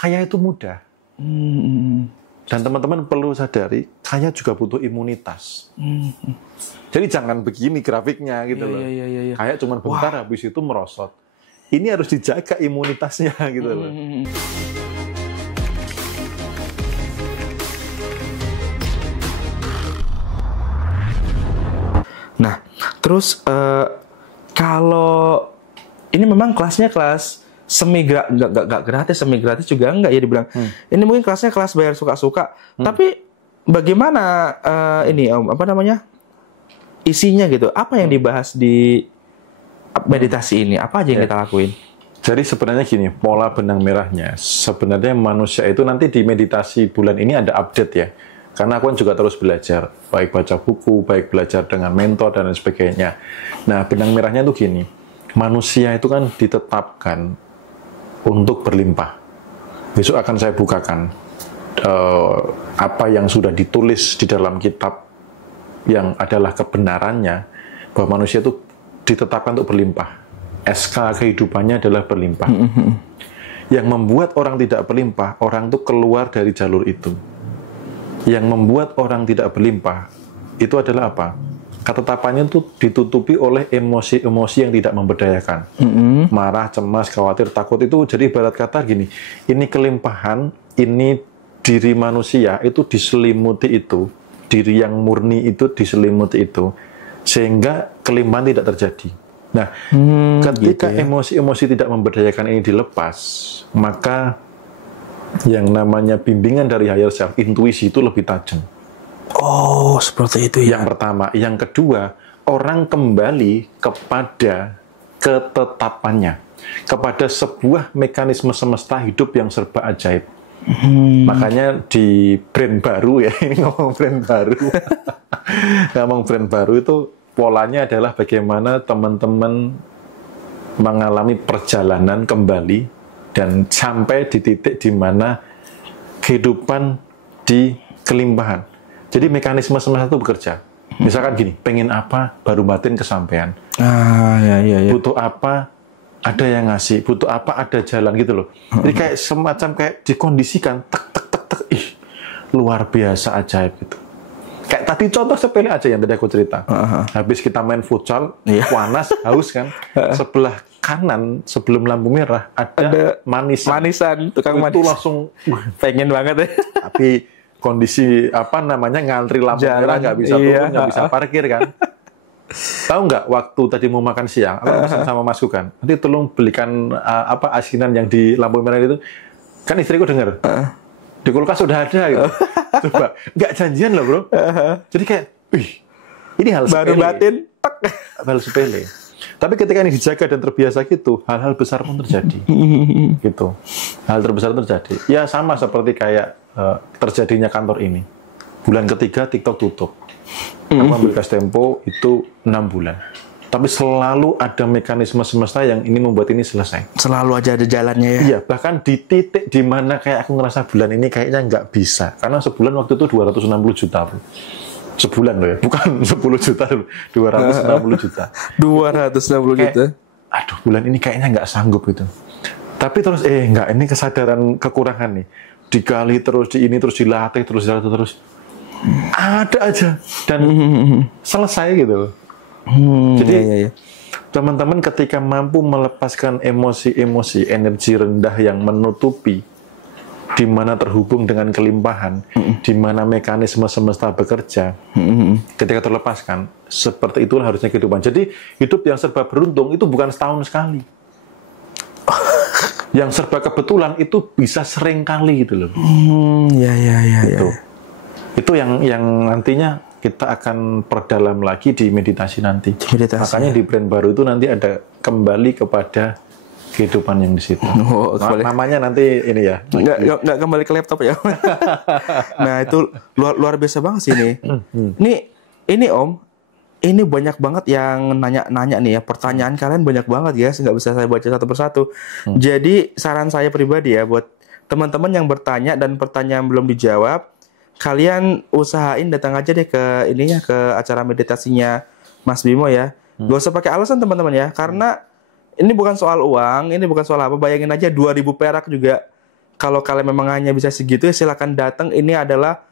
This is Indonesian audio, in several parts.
kaya itu mudah. Dan teman-teman perlu sadari, kaya juga butuh imunitas. Jadi jangan begini grafiknya gitu loh. Kaya cuma bentar, habis itu merosot. Ini harus dijaga imunitasnya gitu loh. Nah, terus kalau ini memang kelasnya kelas nggak gratis, semi gratis juga enggak ya dibilang. Ini mungkin kelasnya kelas bayar suka-suka. Tapi bagaimana ini Om, apa namanya? Isinya gitu. Apa yang dibahas di meditasi ini? Apa aja yang kita lakuin? Jadi sebenarnya gini, pola benang merahnya. Sebenarnya manusia itu nanti di meditasi bulan ini ada update ya. Karena aku kan juga terus belajar, baik baca buku, baik belajar dengan mentor, dan lain sebagainya. Nah, benang merahnya itu gini, manusia itu kan ditetapkan untuk berlimpah. Besok akan saya bukakan apa yang sudah ditulis di dalam kitab yang adalah kebenarannya, bahwa manusia itu ditetapkan untuk berlimpah. SK kehidupannya adalah berlimpah. Yang membuat orang tidak berlimpah, orang itu keluar dari jalur itu. Yang membuat orang tidak berlimpah itu adalah apa? Ketetapannya itu ditutupi oleh emosi-emosi yang tidak memberdayakan. Marah, cemas, khawatir, takut itu jadi ibarat kata gini, ini kelimpahan, ini diri manusia itu diselimuti itu, diri yang murni itu diselimuti itu, sehingga kelimpahan tidak terjadi. Nah, ketika emosi-emosi tidak memberdayakan ini dilepas, maka yang namanya bimbingan dari higher self, intuisi itu lebih tajam. Oh, seperti itu ya. Yang pertama. Yang kedua, orang kembali kepada ketetapannya, kepada sebuah mekanisme semesta hidup yang serba ajaib. Makanya di brand baru ya, ngomong brand baru. Ngomong brand baru itu polanya adalah bagaimana teman-teman mengalami perjalanan kembali dan sampai di titik di mana kehidupan di kelimpahan. Jadi mekanisme semesta itu bekerja. Misalkan gini, pengen apa, baru batin kesampaian. Butuh apa, ada yang ngasih. Butuh apa, ada jalan gitu loh. Jadi kayak semacam kayak dikondisikan, tek, luar biasa ajaib gitu. Kayak tadi contoh sepele aja yang tadi aku cerita. Habis kita main futsal, panas, haus kan. Sebelah kanan sebelum lampu merah ada manisan. Tukang manis. Itu langsung pengen banget ya. Tapi kondisi apa namanya ngantri lampu merah nggak bisa turun, nggak bisa parkir kan. Tahu nggak waktu tadi mau makan siang, aku pesan sama masku kan, nanti tolong belikan apa asinan yang di lampu merah itu. Kan istriku dengar. Di kulkas sudah ada gitu. Coba, nggak janjian loh bro. Jadi kayak, ini hal sepele. Baru batin, hal sepele. Tapi ketika ini dijaga dan terbiasa gitu, hal-hal besar pun terjadi. Gitu. Hal terbesar terjadi. Ya sama seperti kayak terjadinya kantor ini. Bulan ketiga TikTok tutup. Aku ambil gas tempo itu 6 bulan. Tapi selalu ada mekanisme semesta yang ini membuat ini selesai. Selalu aja ada jalannya ya. Iya, bahkan di titik di mana kayak aku ngerasa bulan ini kayaknya nggak bisa. Karena sebulan waktu itu 260 juta. Sebulan loh ya, bukan 10 juta, 260 juta. 260 juta. Aduh, bulan ini kayaknya nggak sanggup itu. Tapi terus, nggak, ini kesadaran kekurangan nih. Digali terus, terus dilatih, terus. Ada aja. Dan selesai gitu loh. Jadi teman-teman ketika mampu melepaskan emosi-emosi, energi rendah yang menutupi, di mana terhubung dengan kelimpahan, di mana mekanisme semesta bekerja, ketika terlepaskan, seperti itulah harusnya kehidupan. Jadi hidup yang serba beruntung itu bukan setahun sekali. Yang serba kebetulan itu bisa sering kali gitu loh. Itu yang nantinya kita akan perdalam lagi di meditasi nanti. Makanya di brand baru itu nanti ada kembali kepada kehidupan yang di situ. Namanya nanti ini ya. Nggak kembali ke laptop ya. Nah itu luar biasa banget sih ini. Ini Om, ini banyak banget yang nanya nih ya. Pertanyaan kalian banyak banget ya. Nggak bisa saya baca satu persatu. Jadi saran saya pribadi ya buat teman-teman yang bertanya dan pertanyaan belum dijawab, kalian usahain datang aja deh ke acara meditasinya Mas Bimo ya. Gak usah pakai alasan teman-teman ya, karena ini bukan soal uang, ini bukan soal apa. Bayangin aja 2.000 perak juga kalau kalian memang hanya bisa segitu ya silakan datang. Ini adalah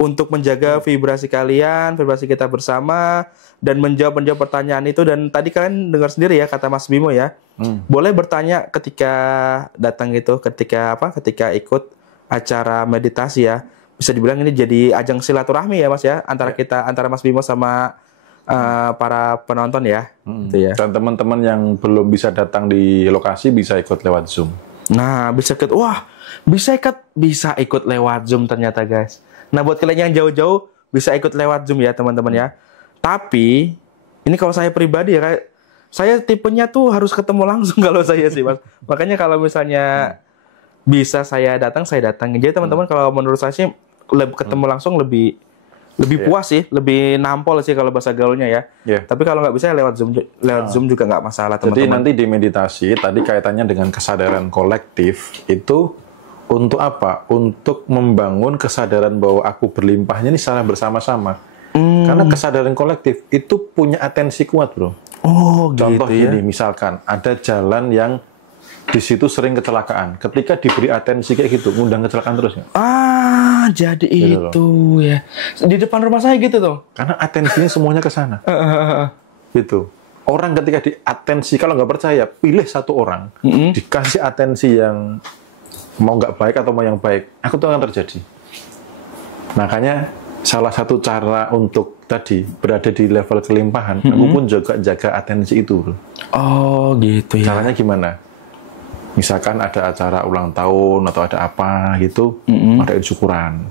untuk menjaga vibrasi kalian, vibrasi kita bersama, dan menjawab pertanyaan itu. Dan tadi kalian dengar sendiri ya kata Mas Bimo ya, boleh bertanya ketika datang itu, ketika ikut acara meditasi ya. Bisa dibilang ini jadi ajang silaturahmi ya Mas ya, antara Mas Bimo sama para penonton ya. Gitu ya. Dan teman-teman yang belum bisa datang di lokasi bisa ikut lewat Zoom. Nah, bisa ikut lewat Zoom ternyata guys. Nah, buat kalian yang jauh-jauh bisa ikut lewat Zoom ya teman-teman ya. Tapi ini kalau saya pribadi ya, saya tipenya tuh harus ketemu langsung kalau saya sih Mas. Makanya kalau misalnya bisa saya datang. Jadi teman-teman kalau menurut saya sih ketemu langsung lebih puas sih, lebih nampol sih kalau bahasa gaulnya ya. Tapi kalau nggak bisa lewat Zoom juga nggak masalah teman-teman. Jadi nanti di meditasi tadi kaitannya dengan kesadaran kolektif itu untuk apa? Untuk membangun kesadaran bahwa aku berlimpahnya ini secara bersama-sama. Karena kesadaran kolektif itu punya atensi kuat, bro. Oh, contoh gitu ya? ini misalkan ada jalan yang di situ sering kecelakaan. Ketika diberi atensi kayak gitu, ngundang kecelakaan terus nggak? Jadi gitu itu ya. Di depan rumah saya gitu tuh. Karena atensinya semuanya ke sana. Gitu. Orang ketika diatensi, kalau nggak percaya, pilih satu orang, dikasih atensi yang mau nggak baik atau mau yang baik, aku tuh akan terjadi. Makanya salah satu cara untuk tadi berada di level kelimpahan, aku pun juga jaga atensi itu. Oh gitu ya. Caranya gimana? Misalkan ada acara ulang tahun atau ada apa gitu, adain syukuran.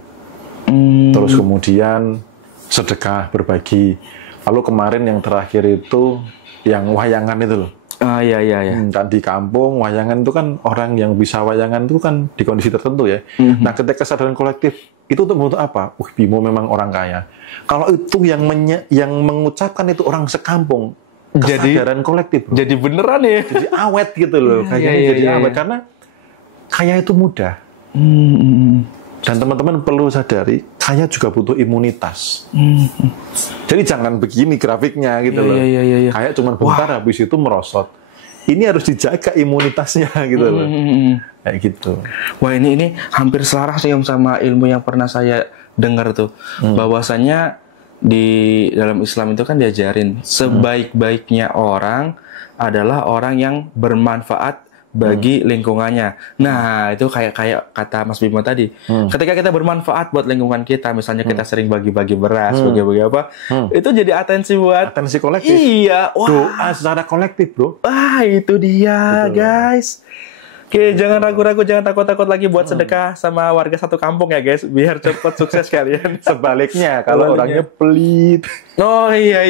Terus kemudian sedekah, berbagi. Lalu kemarin yang terakhir itu yang wayangan itu loh. Iya. Dan di kampung wayangan itu kan orang yang bisa wayangan itu kan di kondisi tertentu ya. Nah, ketika kesadaran kolektif itu untuk membentuk apa? Bimo memang orang kaya. Kalau itu yang mengucapkan itu orang sekampung, kesadaran kolektif. Bro. Jadi beneran ya. Jadi awet gitu loh. Kayaknya jadi awet karena kaya itu mudah. Dan teman-teman perlu sadari, kaya juga butuh imunitas. Jadi jangan begini grafiknya gitu loh. Kaya cuma bentar habis itu merosot. Ini harus dijaga imunitasnya gitu loh. Kayak gitu. Wah ini hampir selaras sih sama ilmu yang pernah saya dengar tuh. Bahwasannya di dalam Islam itu kan diajarin sebaik-baiknya orang adalah orang yang bermanfaat bagi lingkungannya. Nah, itu kayak kata Mas Bimo tadi. Ketika kita bermanfaat buat lingkungan kita, misalnya kita sering bagi-bagi beras, bagi-bagi apa, itu jadi atensi kolektif. Iya, doa secara kolektif, bro. Itu dia, betul, guys. Oke, jangan ragu-ragu, jangan takut-takut lagi buat sedekah sama warga satu kampung ya guys, biar cepat sukses kalian. Sebaliknya, kalau orangnya pelit. Oh iya.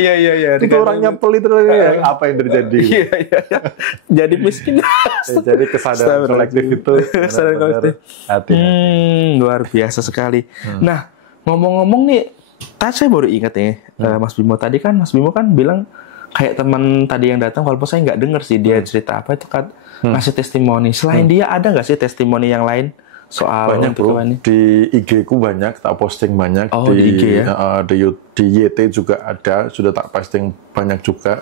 Itu orangnya pelit terus apa yang terjadi? Iya. Jadi miskin. Jadi kesadaran kolektif itu. Kesadaran kolektif. Hati-hati. Luar biasa sekali. Nah, ngomong-ngomong nih, tadi saya baru ingat nih, Mas Bimo tadi kan, Mas Bimo kan bilang kayak teman tadi yang datang, walaupun saya nggak dengar sih dia cerita apa itu kan. Ngasih testimoni. Selain dia ada nggak sih testimoni yang lain soal banyak bro ini? Di IG ku banyak, tak posting banyak. Di IG ya? Di YT juga ada, sudah tak posting banyak juga.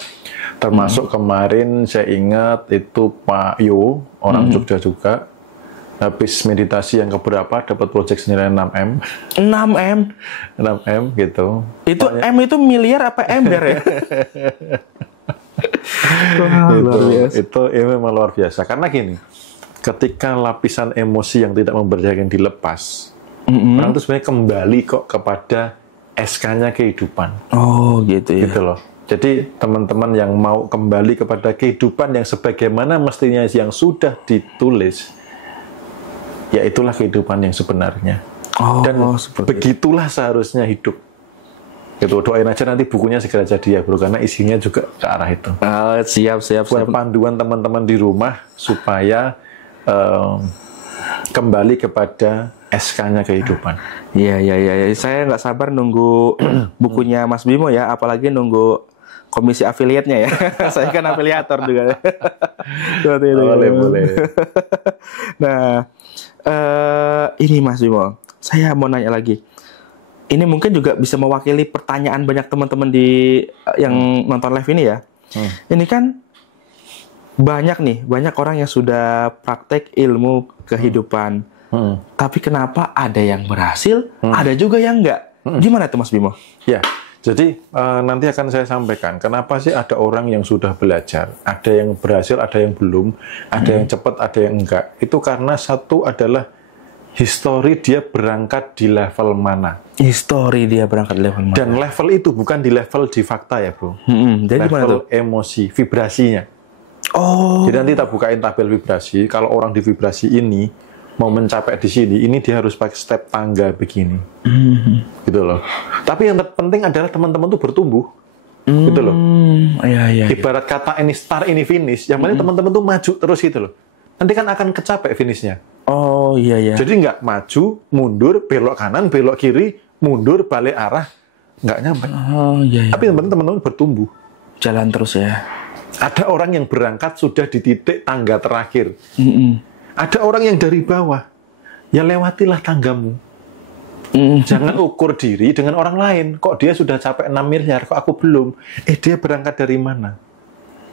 Termasuk kemarin saya ingat itu Pak Yo, orang Jogja juga. Habis meditasi yang keberapa dapat project senilai 6M. 6M gitu. Itu M itu miliar apa ember ya? Itu memang luar biasa karena gini, ketika lapisan emosi yang tidak memberdayakan dilepas, orang itu sebenarnya kembali kok kepada SK-nya kehidupan. Oh gitu ya. Gitu loh. Jadi teman-teman yang mau kembali kepada kehidupan yang sebagaimana mestinya yang sudah ditulis, ya itulah kehidupan yang sebenarnya. Dan begitulah seharusnya hidup. Gitu, doain aja nanti bukunya segera jadi ya bro, karena isinya juga ke arah itu. Siap. Buat panduan teman-teman di rumah supaya kembali kepada SK-nya kehidupan. Iya. Saya nggak sabar nunggu bukunya Mas Bimo ya, apalagi nunggu komisi afiliatnya ya. Saya kan afiliator juga. Boleh. Nah, ini Mas Bimo, saya mau nanya lagi. Ini mungkin juga bisa mewakili pertanyaan banyak teman-teman yang nonton live ini ya. Ini kan banyak orang yang sudah praktek ilmu kehidupan. Tapi kenapa ada yang berhasil, ada juga yang enggak? Gimana tuh Mas Bimo? Ya, jadi nanti akan saya sampaikan kenapa sih ada orang yang sudah belajar, ada yang berhasil, ada yang belum, ada yang cepat, ada yang enggak. Itu karena satu adalah histori dia berangkat di level mana. Histori dia berangkat di level mana. Dan level itu bukan di level di fakta ya bro. Jadi level emosi, vibrasinya. Oh. Jadi nanti kita bukain tabel vibrasi. Kalau orang di vibrasi ini mau mencapai di sini, ini dia harus pakai step tangga begini, gitu loh. Tapi yang terpenting adalah teman-teman tuh bertumbuh, gitu loh. Iya. Ibarat kata ini start, ini finish. Yang penting teman-teman tuh maju terus gitu loh. Nanti kan akan kecapai finishnya. Oh iya. Jadi nggak maju, mundur, belok kanan, belok kiri, mundur, balik arah, nggak nyampe. Oh iya. Tapi yang penting teman-teman bertumbuh. Jalan terus ya. Ada orang yang berangkat sudah di titik tangga terakhir. Ada orang yang dari bawah, ya lewatilah tanggamu. Jangan ukur diri dengan orang lain. Kok dia sudah capai 6 miliar, kok aku belum? Dia berangkat dari mana?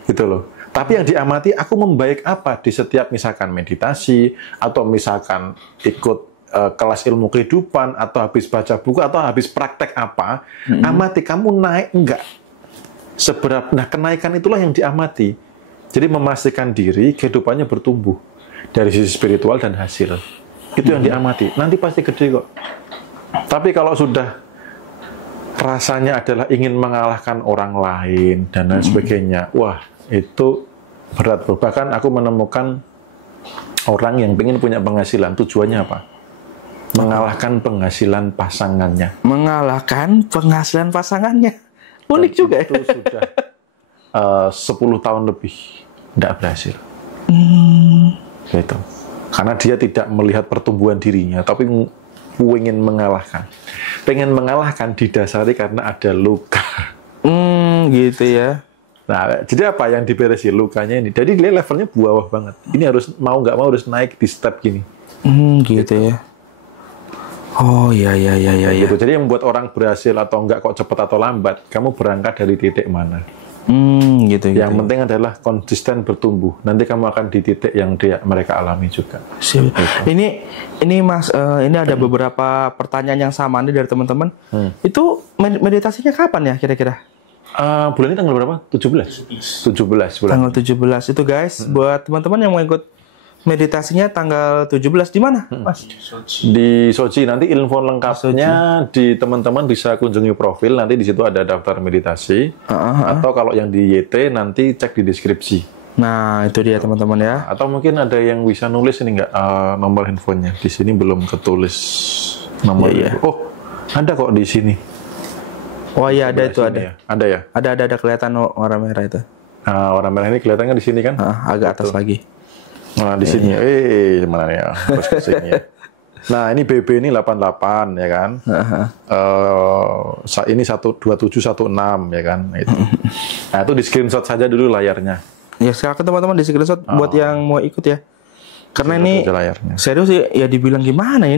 Gitu loh. Tapi yang diamati, aku membaik apa di setiap misalkan meditasi, atau misalkan ikut kelas ilmu kehidupan, atau habis baca buku, atau habis praktek apa. Amati, kamu naik enggak? Seberapa? Nah, kenaikan itulah yang diamati. Jadi memastikan diri, kehidupannya bertumbuh. Dari sisi spiritual dan hasil. Itu yang diamati. Nanti pasti gede kok. Tapi kalau sudah rasanya adalah ingin mengalahkan orang lain dan lain sebagainya, wah itu berat bro. Bahkan aku menemukan orang yang ingin punya penghasilan, tujuannya apa? Mengalahkan penghasilan pasangannya. Mengalahkan penghasilan pasangannya. Unik juga ya. Itu sudah 10 tahun lebih tidak berhasil. Gitu. Karena dia tidak melihat pertumbuhan dirinya, tapi ingin mengalahkan. Pengen mengalahkan didasari karena ada luka. Gitu ya. Nah, jadi apa yang diberesi lukanya ini? Jadi dia levelnya bawah banget. Ini harus mau nggak mau harus naik di step gini. Gitu ya. Oh iya. Gitu. Jadi yang membuat orang berhasil atau enggak kok cepat atau lambat, kamu berangkat dari titik mana? Gitu. Yang penting adalah konsisten bertumbuh. Nanti kamu akan di titik yang mereka alami juga. Gitu. Ini Mas, ini ada beberapa pertanyaan yang sama nih dari teman-teman. Itu meditasinya kapan ya kira-kira? Bulan ini tanggal berapa? 17 bulan. Tanggal 17 itu guys, buat teman-teman yang mau ikut meditasinya tanggal 17 di mana, Mas? Di Sochi. Nanti info lengkapnya di teman-teman bisa kunjungi profil. Nanti di situ ada daftar meditasi. Atau kalau yang di YT nanti cek di deskripsi. Nah, itu dia teman-teman ya. Atau mungkin ada yang bisa nulis ini nggak nomor handphonenya. Di sini belum ketulis nomor. Oh, ada kok di sini. Oh iya, ada itu ada. Ya. Ada ya? Ada kelihatan warna merah itu. Warna merah ini kelihatannya di sini kan? Agak atas lagi. Nah, di sini. Mana ya? Terus ke sini ya. Nah, ini BB ini 88 ya kan? Ini 12716 ya kan? Itu. Nah, itu di screenshot saja dulu layarnya. Ya, sekarang teman-teman di screenshot buat yang mau ikut ya. Karena ini serius sih ya, dibilang gimana ya,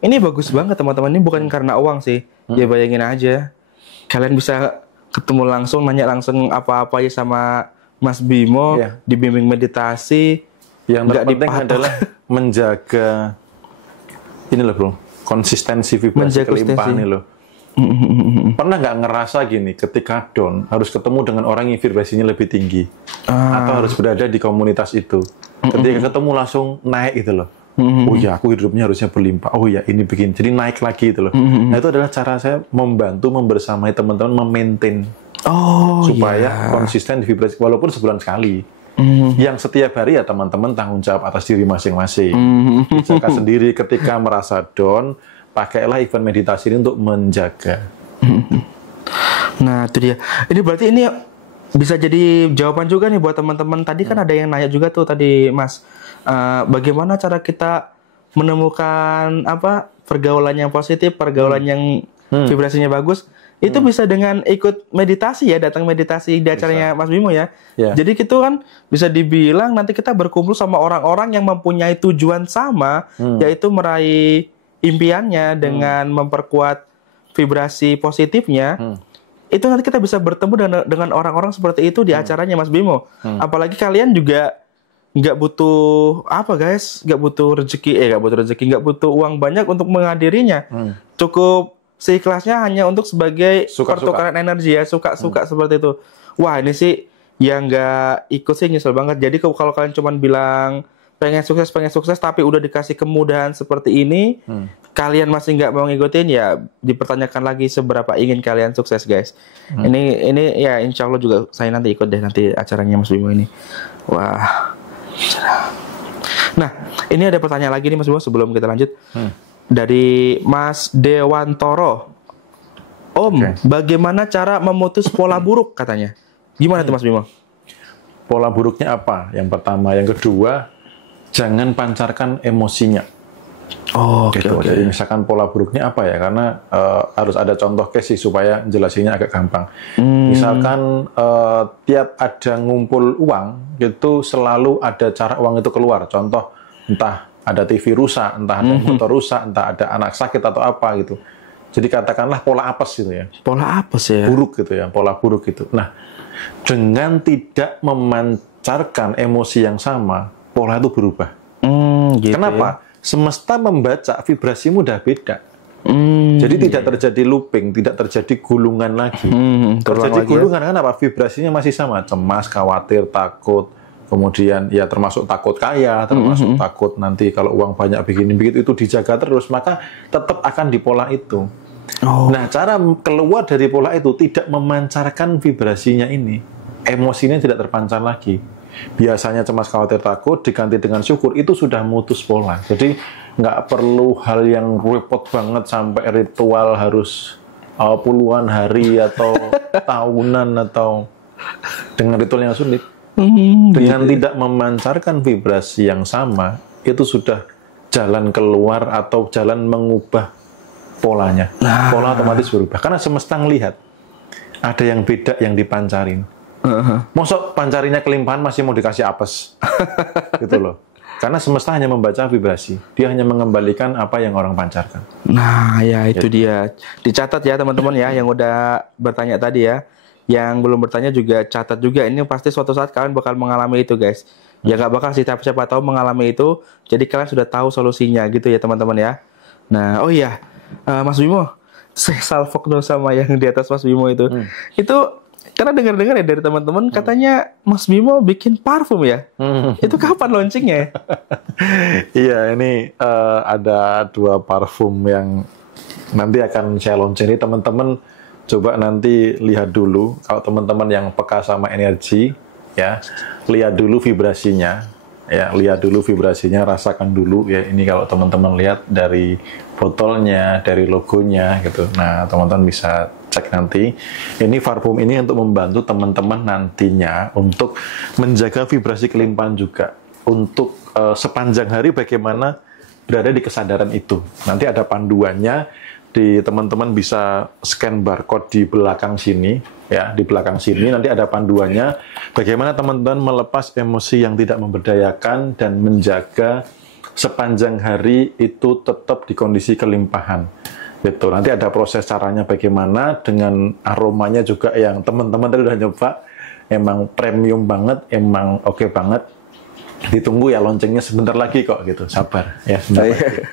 ini bagus banget teman-teman. Ini bukan karena uang sih. Ya bayangin aja. Kalian bisa ketemu langsung, nanya langsung apa-apa aja sama Mas Bimo, dibimbing meditasi. Yang terpenting adalah menjaga ini loh bro, konsistensi vibrasi kelimpahan ini loh. Pernah nggak ngerasa gini, ketika down harus ketemu dengan orang yang vibrasinya lebih tinggi, atau harus berada di komunitas itu. Ketika ketemu langsung naik gitu loh. Oh ya, aku hidupnya harusnya berlimpah. Oh ya, ini bikin jadi naik lagi gitu loh. Nah, itu adalah cara saya membantu membersamai teman-teman memaintain supaya konsisten di vibrasi walaupun sebulan sekali. Yang setiap hari ya teman-teman tanggung jawab atas diri masing-masing. Jaga sendiri ketika merasa down, pakailah event meditasi ini untuk menjaga. Nah, itu dia. Ini berarti ini bisa jadi jawaban juga nih buat teman-teman. Tadi kan ada yang nanya juga tuh tadi Mas, bagaimana cara kita menemukan pergaulan yang positif, pergaulan yang vibrasinya bagus? Itu bisa dengan ikut meditasi ya, datang meditasi di acaranya Mas Bimo ya. Jadi gitu kan bisa dibilang nanti kita berkumpul sama orang-orang yang mempunyai tujuan sama, yaitu meraih impiannya dengan memperkuat vibrasi positifnya. itu nanti kita bisa bertemu dengan orang-orang seperti itu di acaranya Mas Bimo. Apalagi kalian juga nggak butuh apa guys, nggak butuh uang banyak untuk menghadirinya. Cukup seikhlasnya hanya untuk sebagai pertukaran energi ya, suka-suka seperti itu. Wah ini sih yang nggak ikut sih nyesel banget. Jadi kalau kalian cuma bilang pengen sukses tapi udah dikasih kemudahan seperti ini, kalian masih nggak mau ngikutin, ya dipertanyakan lagi seberapa ingin kalian sukses guys. Ini ya insya Allah juga saya nanti ikut deh nanti acaranya Mas Bimo ini. Wah. Nah ini ada pertanyaan lagi nih Mas Bimo sebelum kita lanjut. Dari Mas Dewantoro. Om, bagaimana cara memutus pola buruk katanya? Gimana tuh Mas Bimo? Pola buruknya apa? Yang pertama, yang kedua, jangan pancarkan emosinya. Gitu. Jadi misalkan pola buruknya apa ya? Karena harus ada contoh case sih supaya jelasinnya agak gampang. Misalkan tiap ada ngumpul uang, itu selalu ada cara uang itu keluar. Contoh, entah ada TV rusak, entah ada motor rusak, entah ada anak sakit atau apa gitu. Jadi katakanlah pola apes gitu ya. Pola apes ya? Buruk gitu ya, pola buruk gitu. Nah, dengan tidak memancarkan emosi yang sama, pola itu berubah. Gitu kenapa? Ya? Semesta membaca vibrasimu udah beda. Jadi tidak terjadi looping, tidak terjadi gulungan lagi. Terjadi gulungan kan apa? Vibrasinya masih sama, cemas, khawatir, takut, kemudian ya termasuk takut kaya, termasuk takut nanti kalau uang banyak begini begitu, itu dijaga terus, maka tetap akan di pola itu. Nah, cara keluar dari pola itu tidak memancarkan vibrasinya ini, emosinya tidak terpancar lagi. Biasanya cemas, khawatir, takut diganti dengan syukur, itu sudah mutus pola. Jadi nggak perlu hal yang repot banget sampai ritual harus puluhan hari atau tahunan atau dengan ritual yang sulit. Dengan tidak memancarkan vibrasi yang sama, itu sudah jalan keluar atau jalan mengubah polanya. Pola otomatis berubah. Karena semesta ngelihat ada yang beda yang dipancarin. Mosok pancarinya kelimpahan masih mau dikasih apes. Gitu loh. Karena semesta hanya membaca vibrasi. Dia hanya mengembalikan apa yang orang pancarkan. Nah, ya itu dia. Dicatat ya teman-teman ya yang udah bertanya tadi ya. Yang belum bertanya juga catat juga. Ini pasti suatu saat kalian bakal mengalami itu guys. Ya nggak bakal sih, tapi siapa tahu mengalami itu. Jadi kalian sudah tahu solusinya gitu ya teman-teman ya. Nah, oh iya. Mas Bimo, saya salfok dong sama yang di atas Mas Bimo itu. Itu karena dengar-dengar ya dari teman-teman katanya Mas Bimo bikin parfum ya. Itu kapan launchingnya? Iya, ini ada 2 parfum yang nanti akan saya launching. Ini teman-teman coba nanti lihat dulu. Kalau teman-teman yang peka sama energi, ya lihat dulu vibrasinya. Ya, lihat dulu vibrasinya, rasakan dulu ya. Ini kalau teman-teman lihat dari botolnya, dari logonya gitu. Nah, teman-teman bisa cek nanti. Ini parfum ini untuk membantu teman-teman nantinya untuk menjaga vibrasi kelimpahan juga. Untuk sepanjang hari bagaimana berada di kesadaran itu. Nanti ada panduannya. Teman-teman bisa scan barcode di belakang sini, ya, di belakang sini nanti ada panduannya bagaimana teman-teman melepas emosi yang tidak memberdayakan dan menjaga sepanjang hari itu tetap di kondisi kelimpahan. Gitu. Nanti ada proses caranya bagaimana dengan aromanya juga yang teman-teman tadi udah nyoba, emang premium banget, emang oke banget. Ditunggu ya launchingnya sebentar lagi kok gitu, sabar ya sebentar lagi.